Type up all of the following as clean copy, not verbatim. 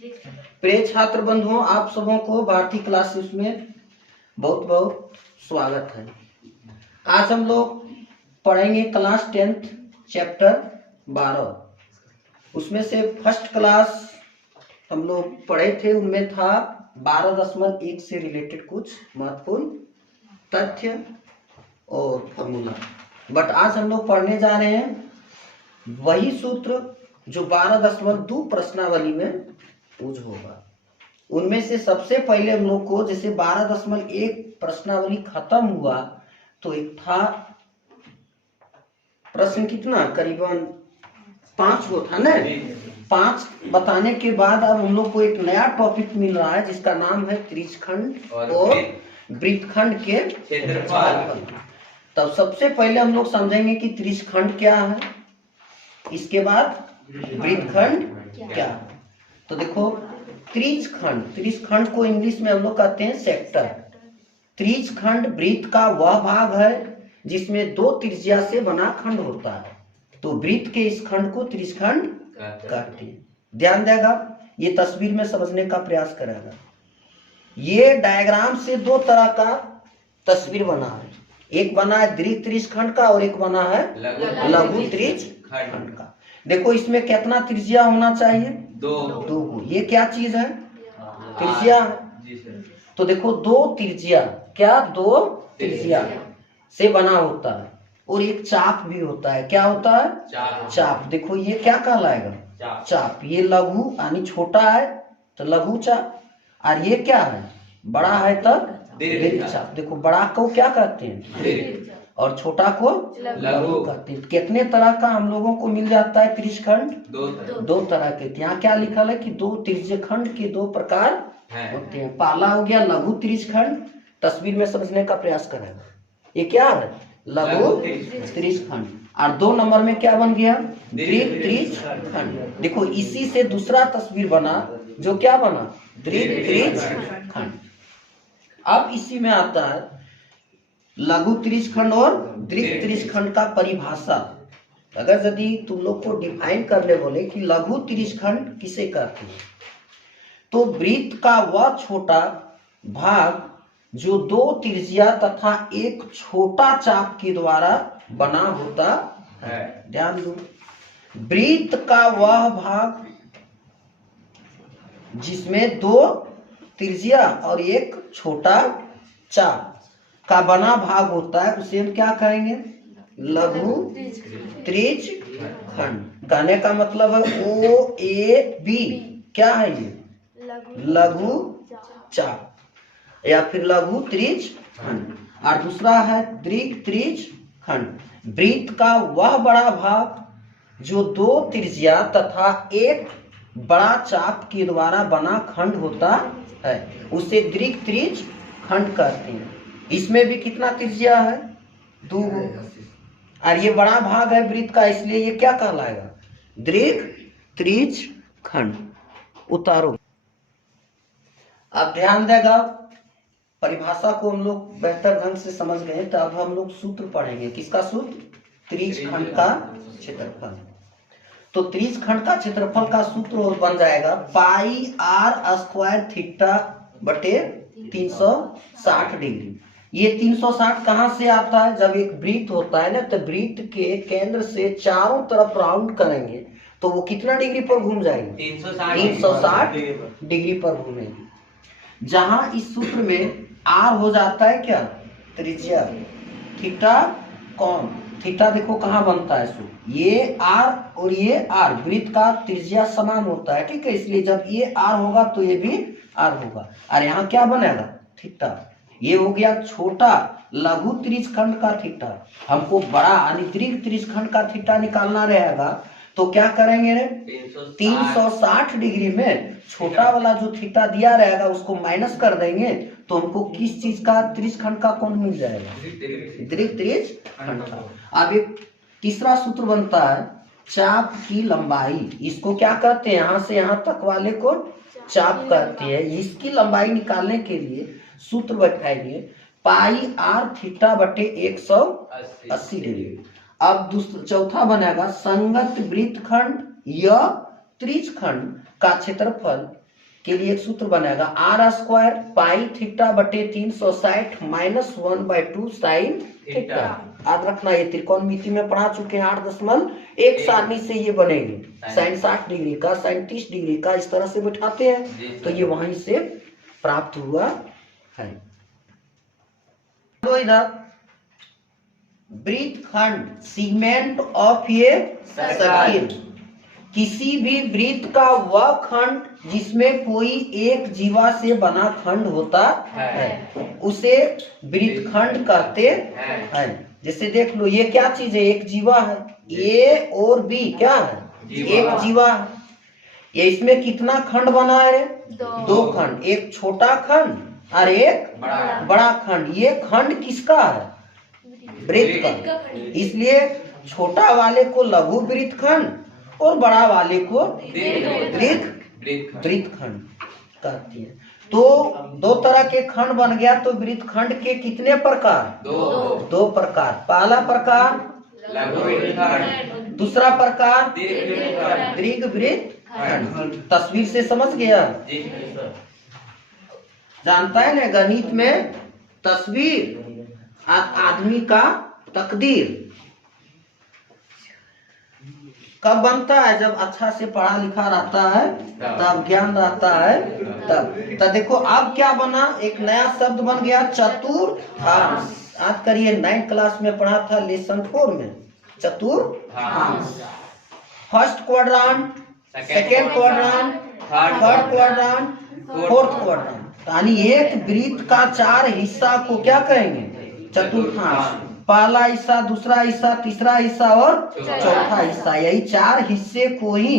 प्रिय छात्र बंधुओं, आप सबों को भारतीय क्लासेस में बहुत बहुत स्वागत है। आज हम लोग पढ़ेंगे क्लास 10th चैप्टर 12। उसमें से फर्स्ट क्लास हम लोग पढ़े थे, उनमें था 12.1 से रिलेटेड कुछ महत्वपूर्ण तथ्य और फॉर्मूला। बट आज हम लोग पढ़ने जा रहे हैं वही सूत्र जो 12.2 प्रश्नावली में यूज होगा। उनमें से सबसे पहले हम लोग को, जैसे 12.1 प्रश्नावली खत्म हुआ तो एक था प्रश्न, कितना करीबन 5 को था ना। 5 बताने के बाद अब हम लोग को एक नया टॉपिक मिल रहा है जिसका नाम है त्रिज्यखंड और वृत्तखंड के क्षेत्रफल। तब सबसे पहले हम लोग समझेंगे कि त्रिज्यखंड क्या है, इसके बाद वृत्तखंड क्या है। तो देखो, त्रिज्यखंड को इंग्लिश में हम लोग कहते हैं सेक्टर। त्रिज्यखंड वृत्त का वह भाग है जिसमें 2 त्रिज्या से बना खंड होता है, तो वृत्त के इस खंड को त्रिज्यखंड कहते हैं। ध्यान देगा, ये तस्वीर में समझने का प्रयास करेगा। ये डायग्राम से 2 तरह का तस्वीर बना है, एक बना है दीर्घ त्रिज्यखंड का और एक बना है लघु त्रिज्यखंड का। देखो, इसमें कितना त्रिज्या होना चाहिए? 2। ये क्या चीज है? त्रिज्या। तो देखो, 2 त्रिज्या, क्या 2 त्रिज्या से बना होता है और एक चाप भी होता है। क्या होता है? चाप। देखो, ये क्या कहलाएगा? चाप। ये लघु यानी छोटा है तो लघु चाप, और ये क्या है? बड़ा है तब दीर्घ चाप। देखो, बड़ा को क्या कहते हैं? और छोटा को लघु कहते हैं। कितने तरह का हम लोगों को मिल जाता है त्रिज्यखंड? 2 तरह के। यहाँ क्या लिखा है कि 2 त्रिज्यखंड के 2 प्रकार होते हैं। पहला हो गया लघु त्रिज्यखंड, तस्वीर में समझने का प्रयास करेगा। ये क्या है? लघु त्रिज्यखंड। और 2 नंबर में क्या बन गया? दीर्घ त्रिज्यखंड। देखो, इसी से दूसरा तस्वीर बना, जो क्या बना? दीर्घ त्रिज्यखंड। अब इसी में आता है लघु त्रिज्यखंड और दीर्घ त्रिज्यखंड का परिभाषा। अगर यदि तुम लोग को डिफाइन करने बोले कि लघु त्रिज्यखंड किसे कहते हैं, तो वृत्त का वह छोटा भाग जो 2 त्रिज्या तथा एक छोटा चाप के द्वारा बना होता है। ध्यान दो, वृत्त का वह भाग जिसमें 2 त्रिज्या और एक छोटा चाप का बना भाग होता है, उसे हम क्या कहेंगे? लघु त्रिज्यखंड। कहने का मतलब है OAB क्या है? ये लघु चाप या फिर लघु त्रिज्यखंड। और दूसरा है दीर्घ त्रिज्यखंड। वृत्त का वह बड़ा भाग जो 2 त्रिज्या तथा एक बड़ा चाप के द्वारा बना खंड होता है, उसे दीर्घ त्रिज्यखंड कहते हैं। इसमें भी कितना त्रिज्या है? 2। और ये बड़ा भाग है वृत्त का, इसलिए ये क्या कहलाएगा? दीर्घ त्रिज्यखंड। उतारो। अब ध्यान देगा, परिभाषा को हम लोग बेहतर ढंग से समझ गए, तो अब हम लोग सूत्र पढ़ेंगे। किसका सूत्र? त्रिज्यखंड का क्षेत्रफल। तो त्रिज्यखंड का क्षेत्रफल का सूत्र बन जाएगा पाई r स्क्वायर थीटा बटे 360 डिग्री। ये 360 कहाँ से आता है? जब एक वृत्त होता है ना, तो वृत्त के केंद्र से चारों तरफ राउंड करेंगे तो वो कितना डिग्री पर घूम जाएगी? 360 डिग्री पर घूमेगी। जहां इस सूत्र में r हो जाता है क्या? त्रिज्या। थीटा कौन? थीटा देखो कहाँ बनता है सूत्र, ये r और ये r, वृत्त का त्रिज्या समान होता है, ठीक है। इसलिए जब ये r होगा तो ये भी r होगा, और यहाँ क्या बनेगा? थीटा। ये हो गया छोटा लघु त्रिज्यखंड का थीटा। हमको बड़ा यानी दीर्घ त्रिज्यखंड का थीटा निकालना रहेगा, तो क्या करेंगे रे? 360 डिग्री में छोटा वाला जो थीटा दिया रहेगा उसको माइनस कर देंगे, तो हमको किस चीज का? त्रिज्यखंड का कोण मिल जाएगा? दीर्घ त्रिज्यखंड का। अब एक तीसरा सूत्र बनता है चाप की लंबाई। इसको क्या कहते हैं? यहाँ से यहाँ तक वाले को चाप कहते हैं। इसकी लंबाई निकालने के लिए सूत्र बैठाएंगे पाई r थीटा बटे 180 डिग्री। अब चौथा बनेगा संगत वृत्तखंड या त्रिज्यखंड का क्षेत्रफल के लिए एक सूत्र बनेगा आर स्क्वायर पाई थीटा बटे 360 माइनस 1/2 साइन थीटा। याद रखना, ये त्रिकोणमिति में पढ़ा चुके हैं 8.1 सारणी से ये बनेगी। साइन 60 डिग्री का, साइन 30 डिग्री का, इस तरह से बैठाते हैं तो ये वहीं से प्राप्त हुआ है। तो इधर वृत्तखंड सीगमेंट ऑफ ए सर्किल, किसी भी वृत्त का वह खंड जिसमें कोई एक जीवा से बना खंड होता है उसे वृत्तखंड कहते हैं। जैसे देख लो, ये क्या चीज है, एक जीवा है, ए और बी क्या है, एक जीवा है। ये इसमें कितना खंड बना है? दो खंड, एक छोटा खंड और एक बड़ा खंड। ये खंड किसका है? वृत्त का। इसलिए छोटा वाले को लघु वृत्तखंड और बड़ा वाले को वृत्तखंड कहते हैं। तो दो तरह के खंड बन गया। तो वृत्तखंड के कितने प्रकार? दो प्रकार। पहला प्रकार लघु वृत्तखंड, दूसरा प्रकार दीर्घ वृत्तखंड। तस्वीर से समझ गया? जानता है ना, गणित में तस्वीर आदमी का तकदीर कब बनता है? जब अच्छा से पढ़ा लिखा रहता है, तब ज्ञान रहता है तब। तो देखो अब क्या बना, एक नया शब्द बन गया चतुर्थांश। आज करिए 9th क्लास में पढ़ा था लेसन 4 में चतुर्थांश। First quadrant, second quadrant, third quadrant, fourth quadrant. यानी एक वृत्त का 4 हिस्सा को क्या कहेंगे? चतुर्थांश। पहला हिस्सा, दूसरा हिस्सा, तीसरा हिस्सा और चौथा हिस्सा। यही 4 हिस्से को ही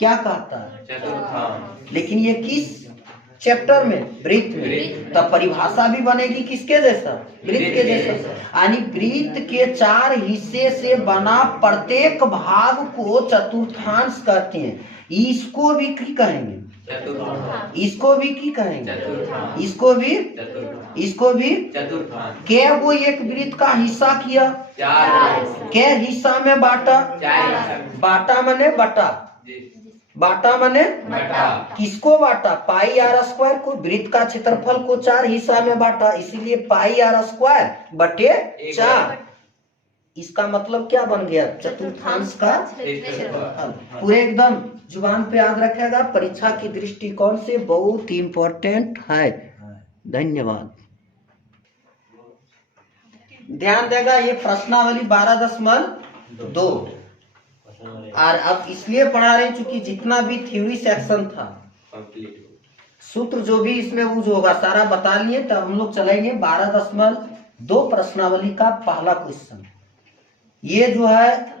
क्या कहता है? चतुर्थांश। लेकिन ये किस चैप्टर में? वृत्त में। तब परिभाषा भी बनेगी किसके जैसा? वृत्त के जैसा। यानी वृत्त के 4 हिस्से से बना प्रत्येक भाग को चतुर्थांश कहते हैं। इसको भी की कहेंगे? इसको भी की कहेंगे? इसको भी क्या वो एक वृत्त का हिस्सा किया? क्या हिस्सा में बांटा? बांटा मने बटा, बांटा मने किसको बांटा? पाई आर स्क्वायर को। वृत्त का क्षेत्रफल को 4 हिस्सा में बांटा, इसीलिए पाई आर स्क्वायर बटे 4। इसका मतलब क्या बन गया? चतुर्थांश का क्षेत्रफल। पूरे एकदम जुबान पे याद रखेगा, परीक्षा की दृष्टिकोण से बहुत इम्पोर्टेंट है। धन्यवाद। ध्यान देगा, ये प्रश्नावली 12.2 और अब इसलिए पढ़ा रहे चूंकि जितना भी थ्योरी सेक्शन था, सूत्र जो भी इसमें यूज होगा सारा बता लिए। तब हम लोग चलेंगे 12.2 प्रश्नावली का पहला क्वेश्चन। ये जो है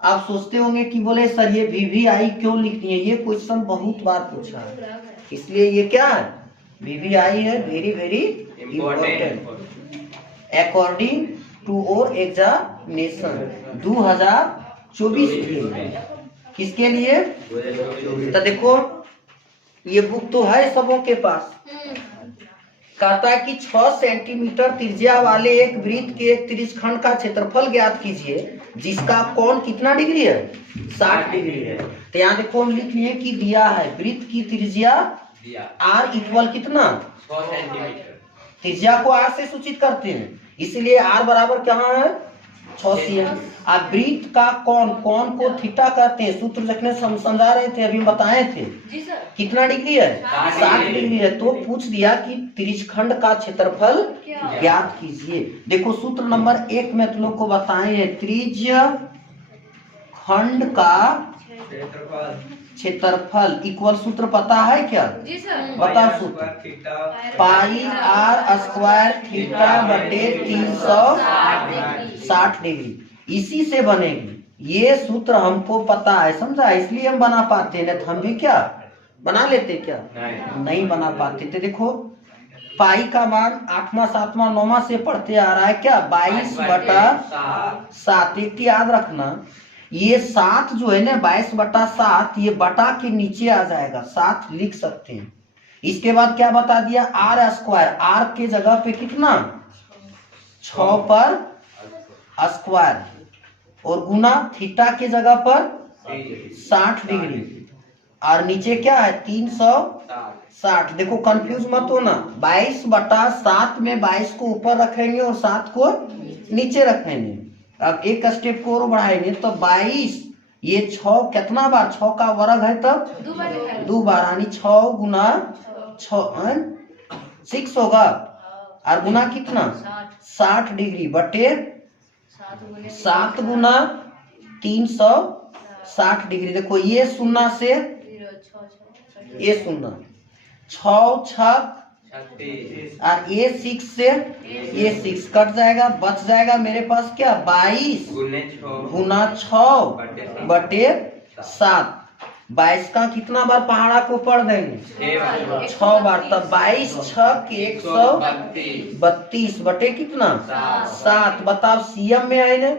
आप सोचते होंगे कि बोले सर ये VVI क्यों लिखनी है? ये क्वेश्चन बहुत बार पूछा है, इसलिए ये क्या है? VVI है, very very important according to और एग्जामिनेशन 2024 के लिए। किसके लिए? तो देखो ये बुक तो है सबों के पास। कहता है कि 6 सेंटीमीटर त्रिज्या वाले एक वृत्त के एक त्रिज्यखंड का क्षेत्रफल ज्ञात कीजिए जिसका कोण कितना डिग्री है? 60 डिग्री है। तो यहाँ देखो हम लिख लिए कि दिया है वृत्त की त्रिज्या r इक्वल कितना? 6 सेंटीमीटर। त्रिज्या को r से सूचित करते हैं, इसलिए r बराबर कहाँ है? 6 cm। अब वृत्त का कोण, कोण को थीटा कहते हैं। सूत्र रखने समझा रहे थे, अभी बताए थे। कितना डिग्री है? 60 डिग्री है। तो पूछ दिया कि त्रिज्यखंड का क्षेत्रफल ज्ञात कीजिए। देखो सूत्र नंबर 1 में तुम लोग को बताए हैं त्रिज्यखंड का क्षेत्रफल इक्वल सूत्र पता है क्या? बताओ सूत्र। पाई आर स्क्वायर थीटा बटे 360 डिग्री। इसी से बनेगी। ये सूत्र हमको पता है, समझा? इसलिए हम बना पाते हैं, नहीं तो हम भी क्या बना लेते? क्या नहीं बना पाते थे। देखो पाई का मान 8वां 7वां 9वां से पढ़ते आ रहा है क्या? 22/7। एक याद रखना, ये 7 जो है ना 22/7, ये बटा के नीचे आ जाएगा, 7 लिख सकते हैं। इसके बाद क्या बता दिया? आर स्क्वायर, आर के जगह पे कितना? 6 पर स्क्वायर और गुना थीटा के जगह पर 60 डिग्री। और नीचे क्या है 360। देखो कंफ्यूज मत हो ना, 22/7 में 22 को ऊपर रखेंगे और 7 को नीचे रखेंगे। अब एक स्टेप को और बढ़ाएंगे तो 22, ये 6 कितना बार, 6 का वर्ग है तब 2 बार, यानी 6 गुना 6 होगा, और गुना कितना 60 डिग्री बटे 7 गुना 360 डिग्री। देखो ये शून्य से ये शून्य, 6 छक और ये 6 से ये 6 कट जाएगा, बच जाएगा मेरे पास क्या 22 गुना 6 बटे 7। 22 का कितना बार पहाड़ा को पढ़ देंगे 6 बार, तब 22 छक 132 बटे कितना 7। बताओ सीएम में है ना,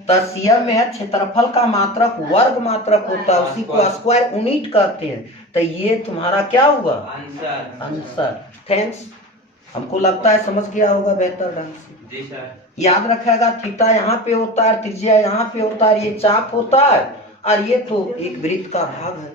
तो सीएम में है क्षेत्रफल का मात्रक वर्ग मात्रक होता है, उसी को स्क्वायर यूनिट कहते हैं। तो ये तुम्हारा क्या होगा आंसर। थैंक्स, हमको लगता है समझ गया होगा बेहतर ढंग से। जी सर। याद रखेगा थीटा यहाँ पे होता है, त्रिज्या यहाँ पे होता है, ये चाप होता है, और ये तो एक वृत्त का भाग है।